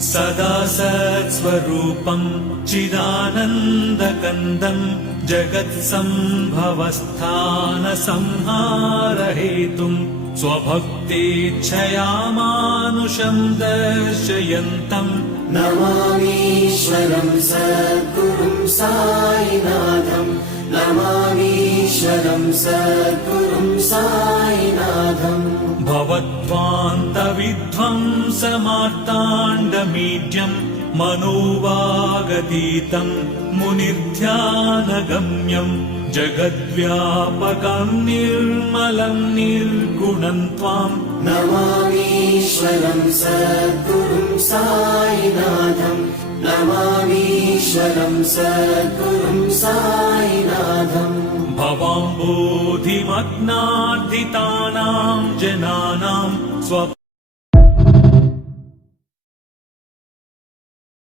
सदा सत्स्वरूपम् चिदानन्दकन्दम् जगत्सम्भवस्थानसंहारहेतुम् स्वभक्तेच्छया मानुषम् दर्शयन्तम् नमामीश्वरं सद्गुरुं साईनाथम् नमामीश्वरं सद्गुरुं साईनाथम् भवद्वान्तविध्वंसमार्ताण्डमीड्यम् मनोवागतीतम् मुनिर्ध्यानगम्यम् जगद्व्यापकम् निर्मलम् निर्गुणम् त्वाम् नमामीश्वरं सद्गुरुं साईनाथम् नमामीश्वरं सद्गुरुं साईनाथम् भवाम्बोधिमग्नार्दितानाम् जनानाम्